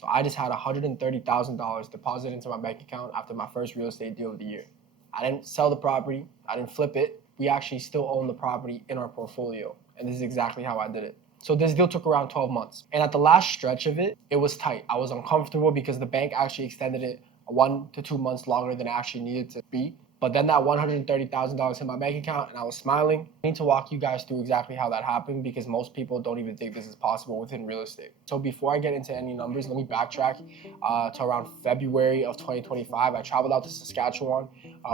So I just had $130,000 deposited into my bank account after my first real estate deal of the year. I didn't sell the property. I didn't flip it. We actually still own the property in our portfolio. And this is exactly how I did it. So this deal took around 12 months. And at the last stretch of it, it was tight. I was uncomfortable because the bank actually extended it 1 to 2 months longer than it actually needed to be. But then that $130,000 hit my bank account and I was smiling. I need to walk you guys through exactly how that happened because most people don't even think this is possible within real estate. So before I get into any numbers, let me backtrack to around February of 2025. I traveled out to Saskatchewan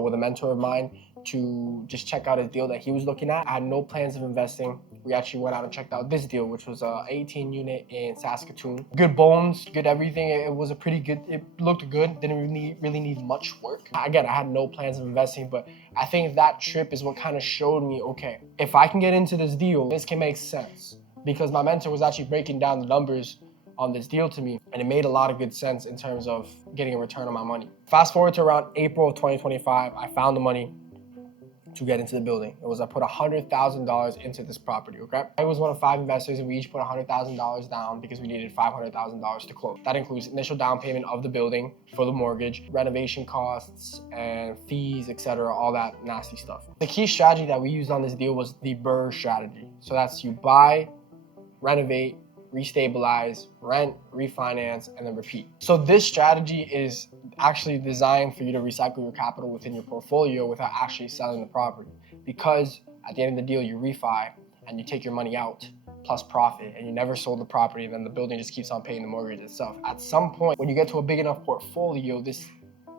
with a mentor of mine to just check out a deal that he was looking at. I had no plans of investing. We actually went out and checked out this deal, which was a 18 unit in Saskatoon. Good bones, good everything. It was a pretty good, it looked good. Didn't really need much work. Again, I had no plans of investing, but I think that trip is what kind of showed me, okay, if I can get into this deal, this can make sense. Because my mentor was actually breaking down the numbers on this deal to me, and it made a lot of good sense in terms of getting a return on my money. Fast forward to around April of 2025, I found the money to get into the building. I put $100,000 into this property, okay? I was one of 5 investors and we each put $100,000 down because we needed $500,000 to close. That includes initial down payment of the building for the mortgage, renovation costs and fees, etc., all that nasty stuff. The key strategy that we used on this deal was the BRRRR strategy. So that's you buy, renovate, restabilize, rent, refinance, and then repeat. So this strategy is actually designed for you to recycle your capital within your portfolio without actually selling the property. Because at the end of the deal, you refi and you take your money out plus profit and you never sold the property, and then the building just keeps on paying the mortgage itself. At some point, when you get to a big enough portfolio, this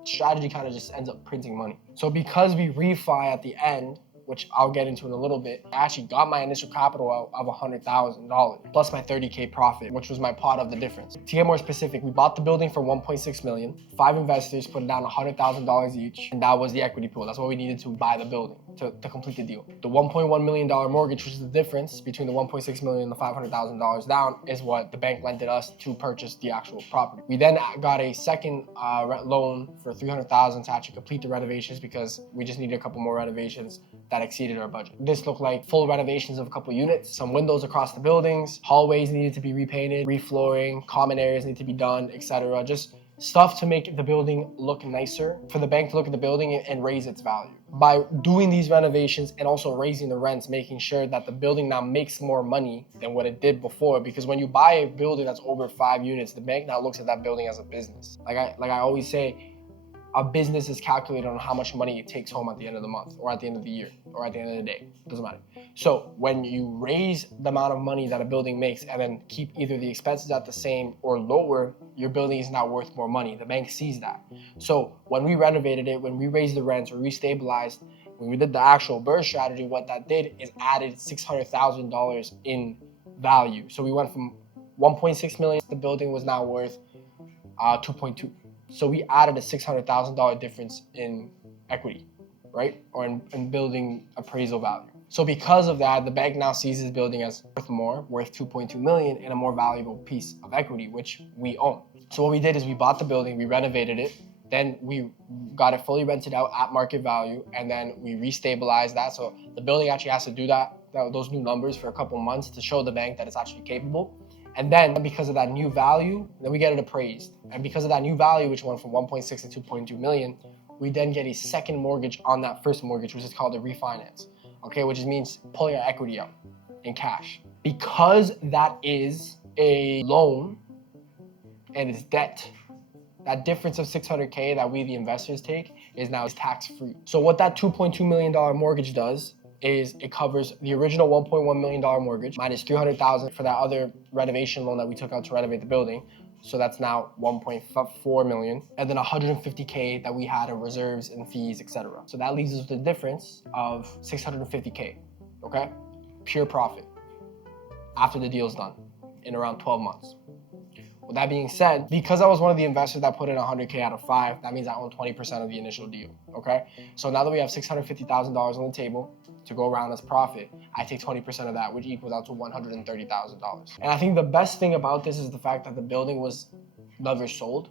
strategy kind of just ends up printing money. So because we refi at the end, which I'll get into in a little bit, I actually got my initial capital of $100,000 plus my 30K profit, which was my pot of the difference. To get more specific, we bought the building for $1.6 million. 5 investors put down $100,000 each, and that was the equity pool. That's what we needed to buy the building to complete the deal. The $1.1 million mortgage, which is the difference between the $1.6 million and the $500,000 down, is what the bank lended us to purchase the actual property. We then got a second loan for $300,000 to actually complete the renovations because we just needed a couple more renovations that exceeded our budget. This looked like full renovations of a couple units, some windows across the buildings, hallways needed to be repainted, reflooring, common areas need to be done, etc. Just stuff to make the building look nicer, for the bank to look at the building and raise its value. By doing these renovations and also raising the rents, making sure that the building now makes more money than what it did before, because when you buy a building that's over 5 units, the bank now looks at that building as a business. Like I always say, a business is calculated on how much money it takes home at the end of the month or at the end of the year or at the end of the day. Doesn't matter. So when you raise the amount of money that a building makes and then keep either the expenses at the same or lower, your building is now worth more money. The bank sees that. So when we renovated it, when we raised the rents or restabilized, when we did the actual BRRRR strategy, what that did is added $600,000 in value. So we went from 1.6 million, the building was now worth 2.2. So we added a $600,000 difference in equity, right? Or in building appraisal value. So because of that, the bank now sees this building as worth more, worth 2.2 million, and a more valuable piece of equity, which we own. So what we did is we bought the building, we renovated it, then we got it fully rented out at market value, and then we restabilized that. So the building actually has to do those new numbers for a couple months to show the bank that it's actually capable. And then because of that new value, then we get it appraised. And because of that new value, which went from 1.6 to 2.2 million, we then get a second mortgage on that first mortgage, which is called a refinance. Okay, which means pulling our equity out in cash. Because that is a loan and it's debt, that difference of $600K that we, the investors, take is now tax-free. So what that $2.2 million mortgage does is it covers the original $1.1 million mortgage minus $300,000 for that other renovation loan that we took out to renovate the building. So that's now 1.4 million, and then 150K that we had in reserves and fees, etc. So that leaves us with a difference of 650K, okay? Pure profit after the deal's done in around 12 months. With that being said, because I was one of the investors that put in 100K out of 5, that means I own 20% of the initial deal, okay? So now that we have $650,000 on the table to go around as profit, I take 20% of that, which equals out to $130,000. And I think the best thing about this is the fact that the building was never sold.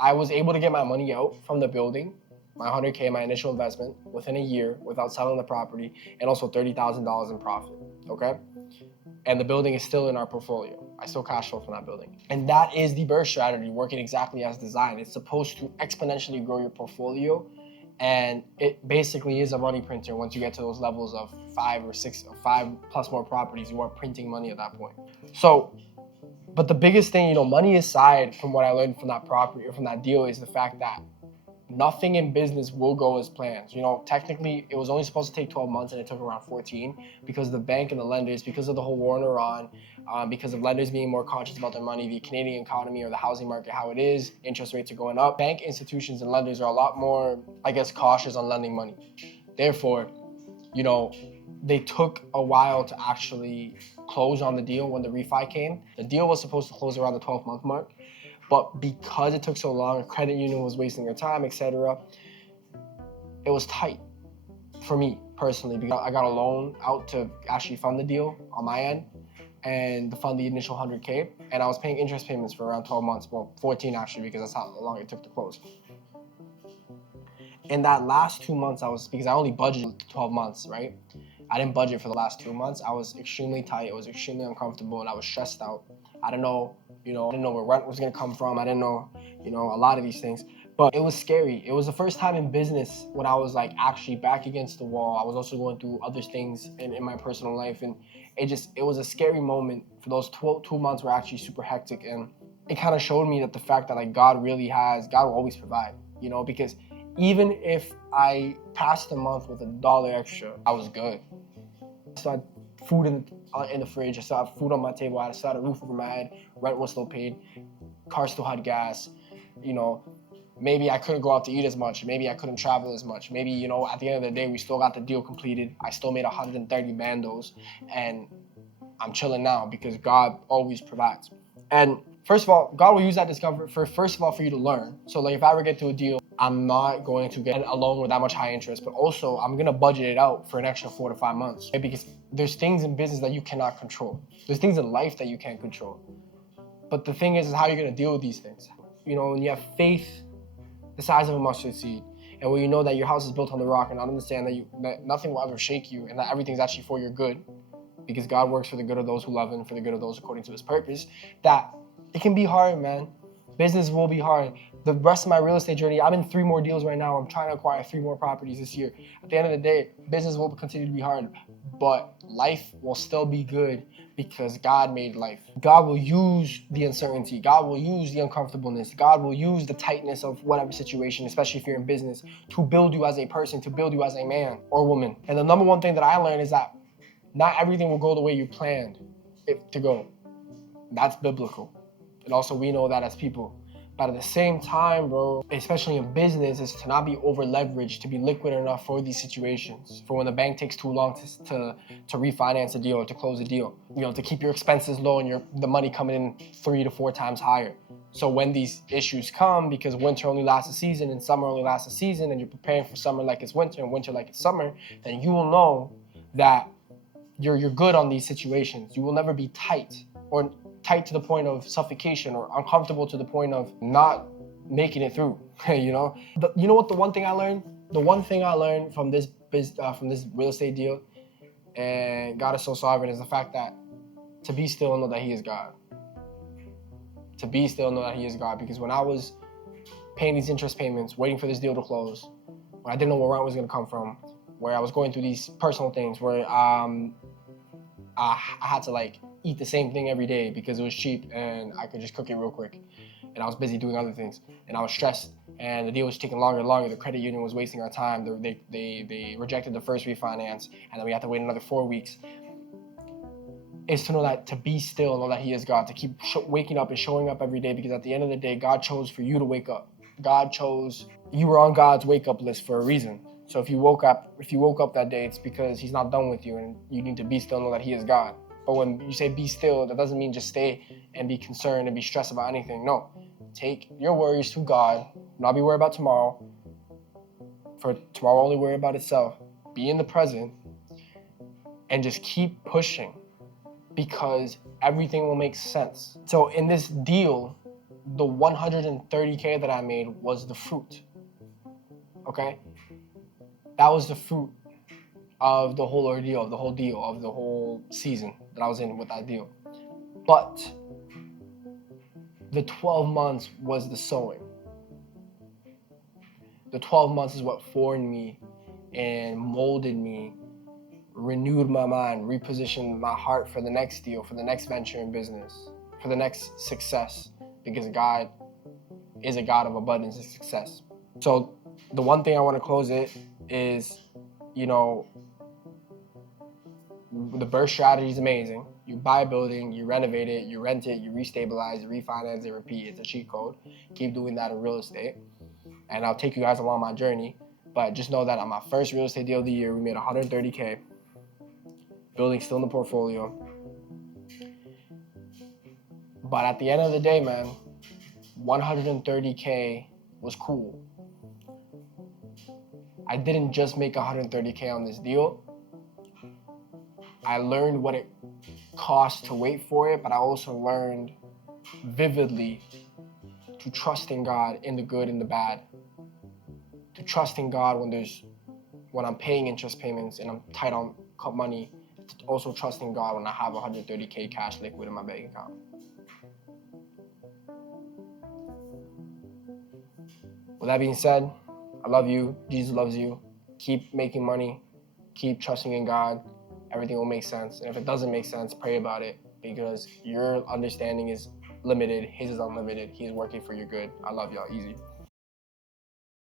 I was able to get my money out from the building, my 100K, my initial investment, within a year without selling the property, and also $30,000 in profit, okay? And the building is still in our portfolio. I still cash flow from that building. And that is the BRRRR strategy, working exactly as designed. It's supposed to exponentially grow your portfolio, and it basically is a money printer. Once you get to those levels of 5 or 6 or 5 plus more properties, you are printing money at that point. So, but the biggest thing, money aside, from what I learned from that property or from that deal, is the fact that nothing in business will go as planned. Technically, it was only supposed to take 12 months and it took around 14 because the bank and the lenders, because of the whole war in Iran, because of lenders being more conscious about their money, the Canadian economy or the housing market, how it is, interest rates are going up. Bank institutions and lenders are a lot more, cautious on lending money. Therefore, they took a while to actually close on the deal when the refi came. The deal was supposed to close around the 12-month mark. But because it took so long, a credit union was wasting their time, etc., it was tight for me personally, because I got a loan out to actually fund the deal on my end and to fund the initial 100K, and I was paying interest payments for around 12 months, well, 14 actually, because that's how long it took to close. In that last 2 months, because I only budgeted 12 months, right? I didn't budget for the last 2 months. I was extremely tight. It was extremely uncomfortable, and I was stressed out. I didn't know, I didn't know where rent was gonna come from. I didn't know, a lot of these things. But it was scary. It was the first time in business when I was actually back against the wall. I was also going through other things in my personal life, and it was a scary moment. For those 2 months were actually super hectic, and it kind of showed me that the fact that God will always provide, because even if I passed the month with $1 extra, I was good. I still had food in the fridge. I still had food on my table. I still had a roof over my head. Rent was still paid. Car still had gas. Maybe I couldn't go out to eat as much. Maybe I couldn't travel as much. Maybe, at the end of the day, we still got the deal completed. I still made 130 bandos, and I'm chilling now because God always provides. And first of all, God will use that discomfort for you to learn. So if I ever get to a deal, I'm not going to get a loan with that much high interest, but also I'm gonna budget it out for an extra 4 to 5 months, right? Because there's things in business that you cannot control. There's things in life that you can't control. But the thing is how you're gonna deal with these things. When you have faith the size of a mustard seed, and when you know that your house is built on the rock, and understand that nothing will ever shake you, and that everything's actually for your good, because God works for the good of those who love Him, for the good of those according to His purpose, that it can be hard, man. Business will be hard. The rest of my real estate journey, I'm in 3 more deals right now. I'm trying to acquire 3 more properties this year. At the end of the day, business will continue to be hard, but life will still be good because God made life. God will use the uncertainty. God will use the uncomfortableness. God will use the tightness of whatever situation, especially if you're in business, to build you as a person, to build you as a man or woman. And the number one thing that I learned is that not everything will go the way you planned it to go. That's biblical. And also we know that as people. But at the same time, bro, especially in business, is to not be over leveraged, to be liquid enough for these situations. For when the bank takes too long to refinance a deal or to close a deal. To keep your expenses low and the money coming in 3 to 4 times higher. So when these issues come, because winter only lasts a season and summer only lasts a season, and you're preparing for summer like it's winter and winter like it's summer, then you will know that you're good on these situations. You will never be tight, or tight to the point of suffocation, or uncomfortable to the point of not making it through. You know what? The one thing I learned from this real estate deal, and God is so sovereign, is the fact that to be still and know that He is God. To be still and know that He is God. Because when I was paying these interest payments, waiting for this deal to close, when I didn't know where rent was going to come from, where I was going through these personal things, where I had to eat the same thing every day because it was cheap and I could just cook it real quick, and I was busy doing other things, and I was stressed, and the deal was taking longer and longer. The credit union was wasting our time. They rejected the first refinance, and then we had to wait another 4 weeks. Is to know that, to be still, know that He is God, to keep waking up and showing up every day, because at the end of the day, God chose for you to wake up. You were on God's wake up list for a reason. So if you woke up that day, it's because He's not done with you, and you need to be still, know that He is God. But when you say be still, that doesn't mean just stay and be concerned and be stressed about anything. No, take your worries to God. Not be worried about tomorrow, for tomorrow only worry about itself. Be in the present and just keep pushing, because everything will make sense. So in this deal, the 130K that I made was the fruit. Okay? That was the fruit of the whole ordeal, of the whole deal, of the whole season that I was in with that deal. But the 12 months was the sowing. The 12 months is what formed me and molded me, renewed my mind, repositioned my heart for the next deal, for the next venture in business, for the next success, because God is a God of abundance and success. So the one thing I want to close it is, you know, the BRRRR strategy is amazing. You buy a building, you renovate it, you rent it, you restabilize, you refinance it, repeat. It's a cheat code. Keep doing that in real estate. And I'll take you guys along my journey. But just know that on my first real estate deal of the year, we made $130K. Building still in the portfolio. But at the end of the day, man, $130K was cool. I didn't just make $130K on this deal. I learned what it cost to wait for it, but I also learned vividly to trust in God in the good and the bad. To trust in God when I'm paying interest payments and I'm tight on money. To also trust in God when I have $130K cash liquid in my bank account. With that being said, I love you. Jesus loves you. Keep making money. Keep trusting in God. Everything will make sense. And if it doesn't make sense, pray about it, because your understanding is limited. His is unlimited. He's working for your good. I love y'all. Easy.